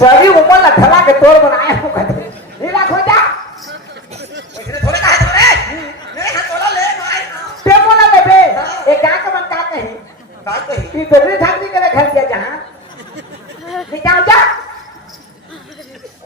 सभी उमर लठला के तोड़ बनाए हो कहते नीला खो जा इसने थोड़े का है थोड़े नहीं हां तोला ले भाई ते बोला ले बे एक का का मन का कहीं बात कही कि दोगरी ठाकरी के घर दिया जहां निकाल जा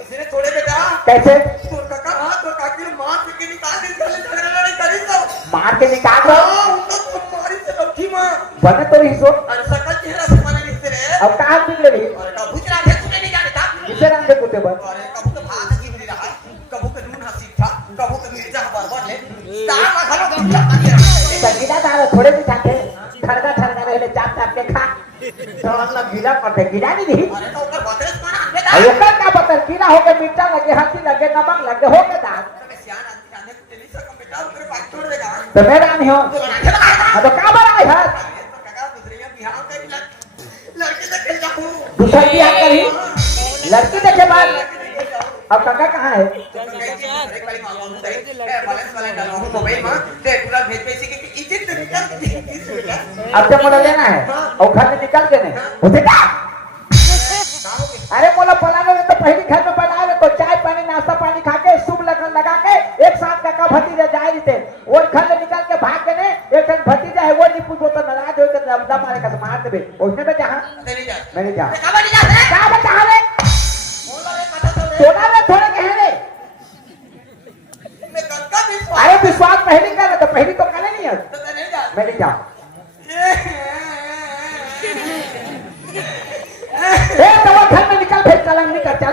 इसने थोड़े बेटा कैसे तोर काका हां तोर काकी मार के निकाल दे चले झगड़ा नहीं करी तो मार के निकाल दो हां तो तुम्हारी से लौकी मां बने तो हिस्सो अरे सकल चेहरा से माने नहीं रे अब कहां निकले भी अरे कबू चला दे तूने नहीं जाने था इसे नाम दे कुत्ते बन अरे कबू तो भात की नहीं रहा कबू के नून हंसी था कबू के मिर्चा बरबर ले तार मा खलो दुनिया पानी गीला दार थोड़े भी खाते खड़का खड़का रहले चाप चाप के खा तो अगला गीला करते गीला नहीं दी अरे तो ऊपर बतरस माना हमने दा ओकर का बतल गीला होके मिर्चा लगे हल्दी लगे नमक लगे होके दाल मैं सियान आदमी जाने को तेली से कम बेटा ऊपर पाक छोड़ देगा तो मेरा नहीं हो तो बना खेला है तो का बनाए है तो काका गुजरिया बिहार का लड़के से खेल जाऊं दूसरा क्या करी लड़की देखे बाद अब काका कहाँ है अब जब मोला लेना है और घर में निकल के नहीं उसे क्या अरे मोला पलाने में तो पहली घर में बनाए तो चाय पानी नाश्ता पानी खा के शुभ लगन लगा के एक साथ काका भतीजा जाए रहते वो घर में निकल के भाग के ने एक भतीजा है वो नहीं पूछो तो नाराज हो के दम मारे का मार देबे उसने में जहां मैं नहीं जा का बता रे सोना में थोड़े कहे रे अरे विश्वास पहली कर तो पहली तो करे नहीं है मैं नहीं जा ए तो वो घर में निकल फिर कलंग नहीं कर चल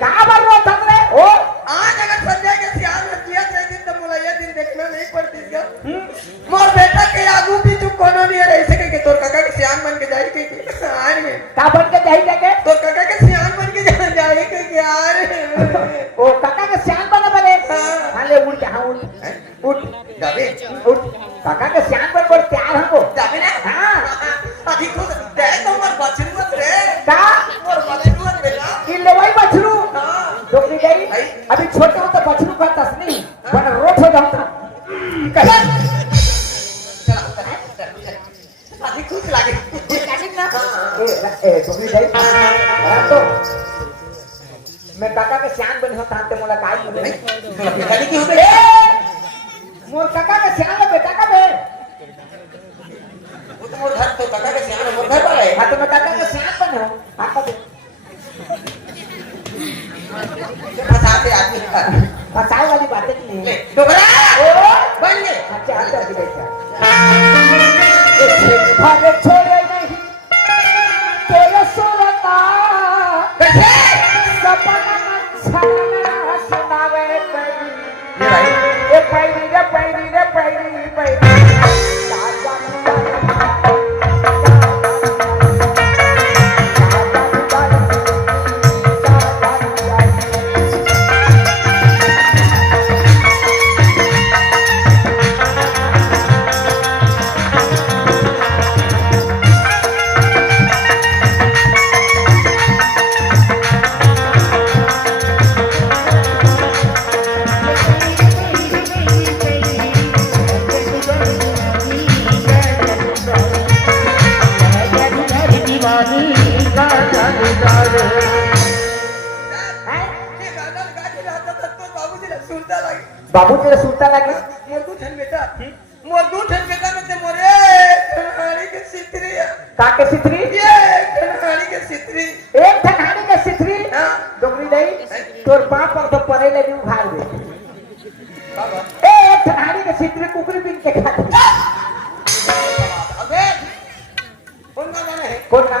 कहां मर रो थक रे ओ आज अगर संजय के सियान में किया थे दिन तो बोला ये दिन देखना नहीं पड़ती क्या मोर बेटा के आगू भी तू कोनो नहीं रह सके के तोर काका के सियान बन के जाई के यार में का बन के जाई जाके तोर काका के सियान बन के जाई के यार ओ काका के सियान बने हां ले उड़ के हां उठ जाबे उठ काका के सियान बन को तैयार हमको जाबे ना हां अभी तो दे तो मर बचरू मत रे का मोर बचरू मत बेटा कि लेवई बछरू हां डोकरी गई अभी छोटे हो तो बछरू का तस्नी बन रोट हो जाता चला अभी खुश लागे ना ए डोकरी गई तो मैं काका के सियान बन होता ते मोला काई बोले बेटा की हो ए मोर काका के सियान में बेटा का बे वो तो मोर घर तो काका के सियान मोर घर पर है हां तो मैं काका के सियान बन हो आपका फसाते आदमी फसाए वाली बातें नहीं ले है डोगरा ओ बन ले अच्छा अच्छा की बेटा ये भागे छोड़े नहीं तेरे सोलता कैसे सपना छाना सुनावे पैरी रे पैरी रे पैरी पैरी बाबू तेरे सुनता लगे मोर दू ठन बेटा में ते मोरे ठनहाड़ी के सितरी का के सिथरी ये ठनहाड़ी के सितरी एक ठनहाड़ी के सिथरी हां डोगरी नहीं तोर पाप पर तो परे ले भी उखाड़ दे बाबा ए एक ठनहाड़ी के सिथरी कुकरी बिन के खा अबे कौन का गाना है कौन ना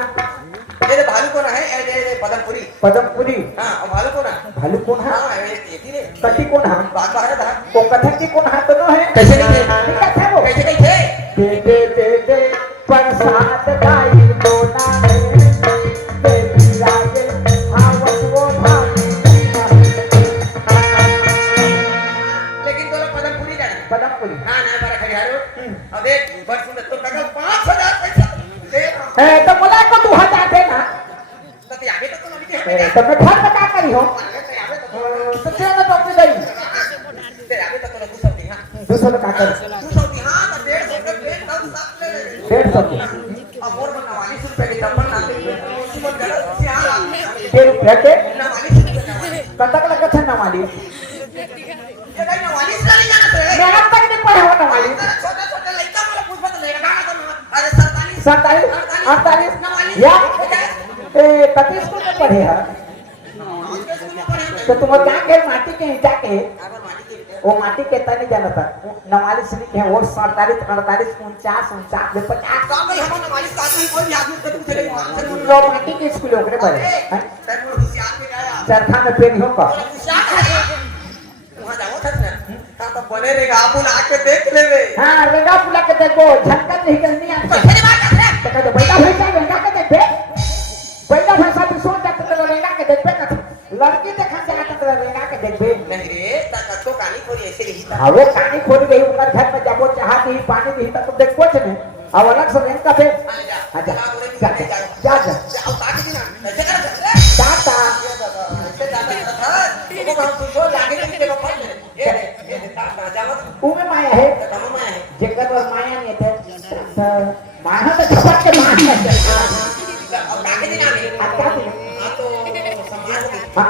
तेरे भालू कौन है ए पदमपुरी पदमपुरी हां और भालू कौन है भालू कौन है हां ये रे कटी कौन है बात बाहर था वो कथक की कौन हाथ तो है कैसे नहीं थे ठीक है वो कैसे नहीं थे दे प्रसाद दाई दोना है बेबी राजे आवत वो भागी लेकिन तोला पदमपुरी जाना पदमपुरी हां ना बारे खड़ियारो अब देख बड़ सुंदर तो काका 5000 पैसा दे ए तो बोला को 2000 देना तो आगे तो नहीं है तो मैं घर में क्या करी हो आगे तो तो चलो तो अपनी दई तेरे आगे तो तोला 200 दी हां दूसरा का कर 200 दी हां तो 150 का प्लेट कम साथ ले ले 150 अब मोर बना 40 रुपए की डब्बा ना दे उसमें गलत से आ के रुपया के नवालिश नवालिश कतक लगत है नवाली ये भाई नवालिश नहीं जाना रे मैं आज तक नहीं पढ़ा हुआ नवाली छोटा छोटा लड़का वाला पूछ पता लेगा गाना तो अरे 47 48 या ए कति स्कूल में पढ़े है तो तुम क्या के माटी के ईटा के वो माटी के तने जाना था नवालिश लिखे है वो 47 48 49 49 50 कागल हम नवालिश का कोई आदमी तो तुम चले वो माटी के स्कूल ओकरे पढ़े सर वो होशियार में गया चरखा में पेन हो का वहां जाओ था ना का तो बने रहेगा आप आके देख लेवे हां रेगा पुला के देखो झटका नहीं करनी आता तेरी बात कर रहे तो कहते बैठा भैसा रेगा के देखबे बैठा भैसा भी सोच जाते तो रेगा के देखबे ना लड़की देखा से आता तो रेगा के देखबे नहीं रे ता तो कहानी खोरी ऐसे रही था वो कहानी खोल गई ऊपर घर में जब वो चाहा नहीं पानी नहीं तो देख कुछ नहीं अब अलग से रेंग का फिर आजा जा जा अब ताकि ना ऐसे कर दाता ऐसे दादा था वो काम तू जो लागे नहीं के बाप ये दादा जावत उमे माया है तम माया है जेकर और माया नहीं थे माया तो झपट के मार करते अब ताकि दिन आ गई आज क्या थी हां तो समाज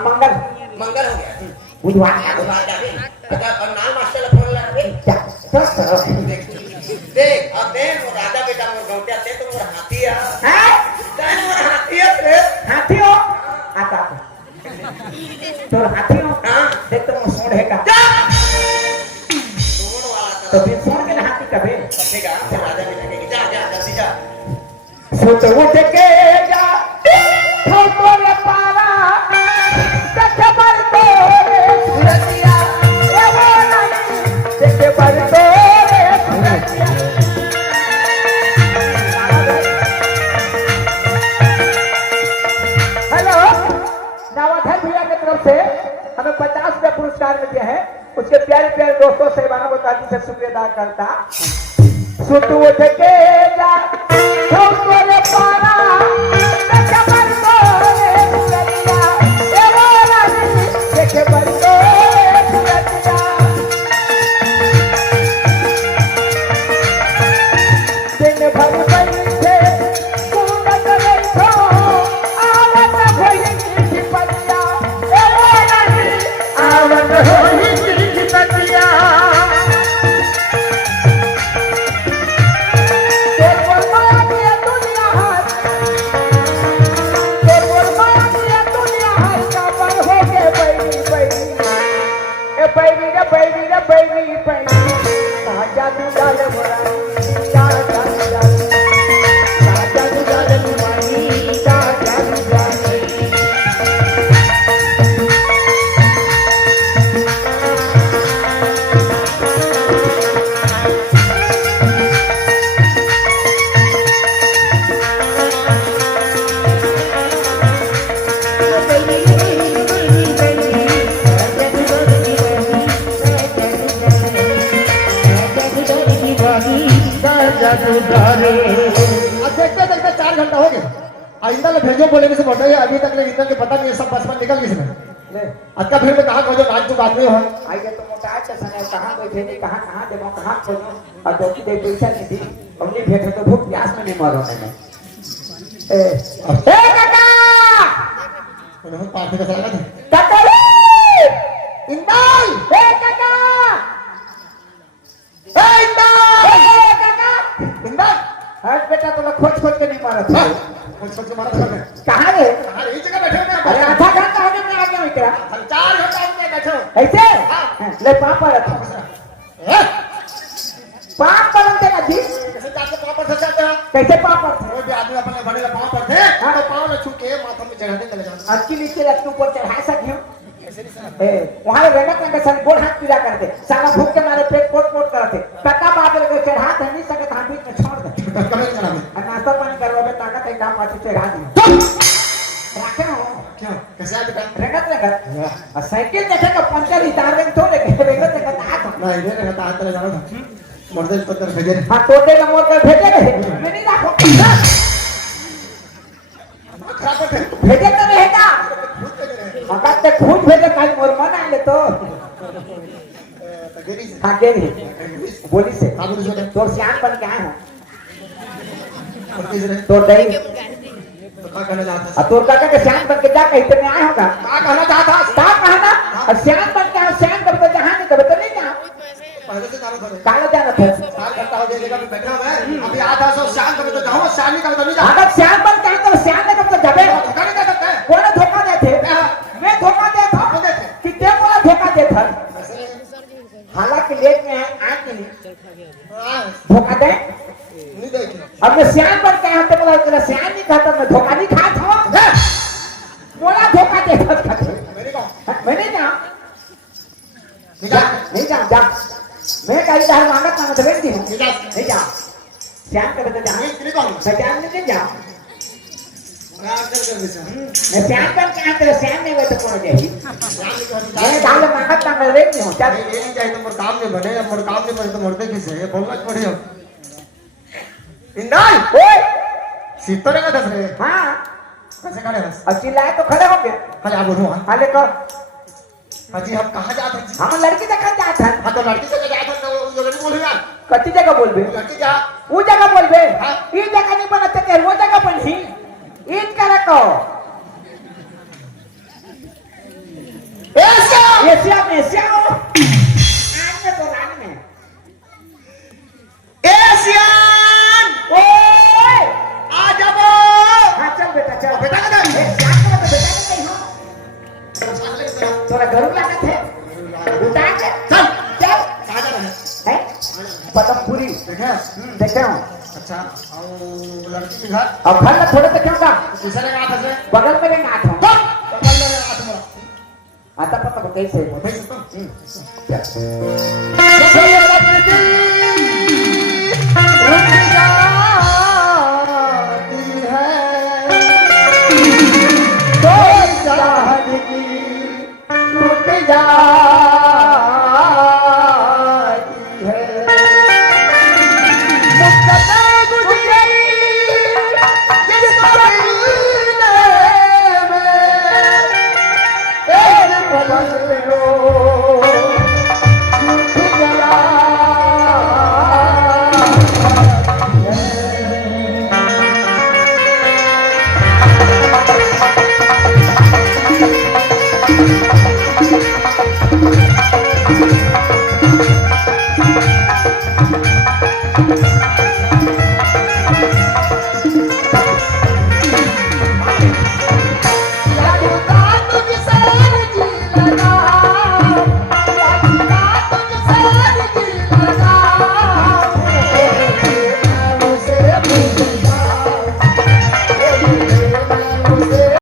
मंगल मंगल हो गया बुधवार बुधवार जावे अब नाल मास्टर फोन लगा रे जा देख अब देख वो राजा बेटा मोर गौटिया ते तो मोर हाथी है हैं काय मोर हाथी है रे हाथी हो आता तो हाथी हो हां देख तो सोड़ है का सोड़ वाला तो फिर सोड़ के हाथी कबे ठीक है राजा बेटा के जा जा जल्दी जा सोच उठ के जा फोटो लपारा देख पर तो सुरतिया ए वो नहीं देख पर तो सुरतिया हेलो नवाधर भैया की तरफ से हमें 50 रुपया पुरस्कार मिले हैं उसके प्यारे प्यारे दोस्तों साहिबानों को ताकि से शुक्रिया अदा करता सुत उठ के जा फोटो लपारा देख पर तो सुरतिया ए वो नहीं देख पर तो सुरतिया दिन भर बैठे कूदत बैठो आवत होई की पतिया ए वो नहीं आवत होई की पतिया तेरे बोल माया की दुनिया है तेरे बोल माया की दुनिया है काबर हो के बैठी बैठी ए बैठी रे बैठी रे बैठी बैठी ताजा तू डाल भरा देखते देखते 4 घंटा हो गए आइंदा ले भेजो बोलेने से बताइए अभी तक ले इंदल के पता नहीं सब बस में निकल गए इसमें ले आज का फिर में कहा खोजो आज तो बात नहीं हो आइए तो मोटा के समय कहां बैठे नहीं कहां देखो कहां खोजो और जो की दे पैसा नहीं दी हमने भेजे तो भूख प्यास में नहीं मरो मैं ए काका उन्होंने पार्टी का चला था काका इंदल ए काका ए काका इंदल हट बेटा तो खोज खोज के नहीं मारा था कुछ कुछ मारा था कहां है कहां इस जगह बैठे हैं अरे आधा घंटा होने में आ गया बेटा 4 घंटा में बैठे हो ऐसे ले पापा रखो पाप पर तेरा जी कैसे जाके पाँव पर सजाते हैं कैसे पाप पर कोई भी आदमी अपने बड़े पाँव पर थे तो पाँव न छू के माथा में चढ़ाते चले जाते अच्छी नीचे रख के ऊपर चढ़ा सकियो वहां रंगत रंगत सन गोड़ हाथ पीला करते साला भूख के मारे पेट पोट पोट करते कका बात लगे चढ़ा थे नहीं सकत हम बीच में छोड़ दे कभी चला और नाश्ता पानी करवावे ताकत है काम पाती चढ़ा दी रखे ना क्यों कैसे आते हैं रंगत रंगत और साइकिल देखे का पंचर इतार में तो लेके रंगत रंगत आ तो नहीं ये रहता है चले जाना था मर्दे पत्थर भेजे हां तोते का मोर कर भेजे रहे मैं नहीं रखो खराब करते भेजे तो रहेगा अगर ते खून भेजे काई मोर मन आले तो तगेरी से हां के बोली से आप बोलो तो श्याम बन के आए हो और किस रे तो दही तो का कहना चाहता और तोर काका के श्याम बन के जा कहीं तो नहीं आया होगा का कहना चाहता का कहना और श्याम बन के श्याम कभी तो जहाँ नहीं कभी तो नहीं जहाँ पहले से जाना था काला जाना था 4 घंटा हो गया जगह पे बैठा हुआ है अभी आधा सौ शाम कभी तो जाऊँ शाम नहीं कभी तो नहीं जाऊँ अगर श्याम बन के आए तो श्याम ने कब तो जबे धोखा नहीं दे सकता है कौन धोखा देते मैं धोखा देता कि ते बोला धोखा देता हालांकि लेट में है आज नहीं धोखा दे नहीं देगी अब मैं श्याम बन के आया तो बोला तेरा श्याम नहीं खाता मैं धोखा नहीं खाता हूँ बोला धोखा देता मेरी कौन मैं नहीं जाऊँ निकाल नहीं जाऊँ जा मैं कहीं बाहर मांगत मांगत बैठती हूँ निकाल नहीं जाऊँ श्याम कभी तो जाऊँ नहीं कौन मैं श्याम नहीं जाऊँ रात कर दिया मैं श्याम बन के आया तेरा श्याम नहीं हुआ तो कौन जाएगी मैं दाल मांगत मांगत बैठती हूँ चल ये नहीं चाहिए तो मोर काम नहीं बने मोर काम नहीं बने तो मोरते किसे ये बोलना पड़े हो इंदाई ओए सीतरे का दस रे हाँ कैसे खड़े बस अब चिल्लाए तो खड़े हो गए खाली आप बोलो हां हाले को हाजी हम कहां जाते हैं हम लड़की देखा जाते हैं हां तो लड़की से जाते हैं तो वो लड़की बोल यार कच्ची जगह बोलबे लड़की जा वो जगह बोलबे हाँ। ये जगह नहीं बनते के वो जगह बनी ईद करे को एशिया में एशिया आज में तो रान में एशियन ओए आ जाओ हाँ चल बेटा चल बेटा का नाम श्याम को तो बेटा नहीं हो तोरा गरु लागत है उठा के चल चल कहां जा रहा है है पदमपुरी देखे देखे हूँ अच्छा और लड़की के घर अब घर में थोड़े तो क्यों का दूसरे का हाथ से बगल में लेना आता हूँ कमल में हाथ में आता पता को कैसे भाई सुन चल टूट जा